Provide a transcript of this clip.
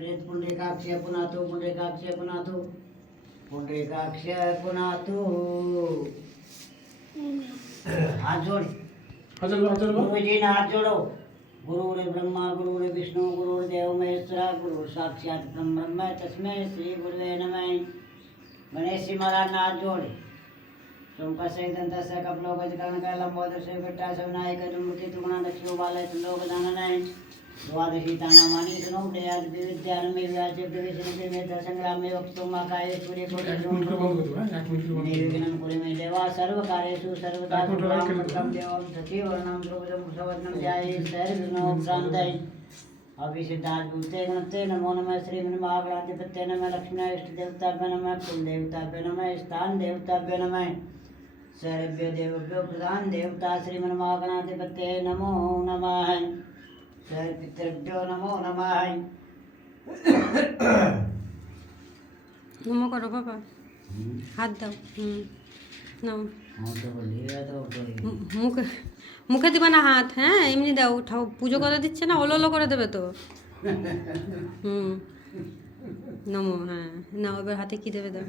प्रेत पुंडरीकाक्ष पुनातो पुंडरीकाक्ष पुनातो पुंडरीकाक्ष पुनातो। हाथ जोड़ गुरु जी ने हाथ जोड़ो। गुरु ब्रह्मा गुरु विष्णु गुरु देव महेश्वरा गुरु साक्षात ब्रह्म तस्मै श्री गुरुवे नमः। गणेश जी महाराज ने हाथ जोड़े। सोमका से दंतस्य कपलो गजकर्ण का लंबोदर से विट्टा सवनायक मूर्ति त्रिगुणा दक्षिणो बालय लोक दाननाय द्वादशी तानामानि तनो प्रयाद विद्यान में व्याज विवेचन में संग्राम में वक्तो माकाय सूर्य कोटि निर्विघ्नं कुरु मे देवा सर्व कार्येषु सर्वदा सर्वं देवं सचिवर्णं द्रवदं सवर्णं ध्याये सर्वविघ्नोपशान्तये। अभिषेकात् भूते गणते नमो नमः श्रीमन्महागणाधिपतये नमः लक्ष्मी इष्ट देवताभ्यो नमः कुल देवताभ्यो नमः स्थान देवताभ्यो नमः सर्वेभ्यो देवेभ्यो प्रधान देवता श्रीमन्महागणाधिपतये नमो नमः सर्वपितृभ्यो नमो नमः। नमो करो बाबा हाथ दाও নাও মুখে মুখে দিবা না হাত, হ্যাঁ এমনি দাও, উঠাও। পুজো করে দিচ্ছে না, ওলো করে দেবে তো। নমো, হ্যাঁ নাও, এবার হাতে কি দেবে দাও।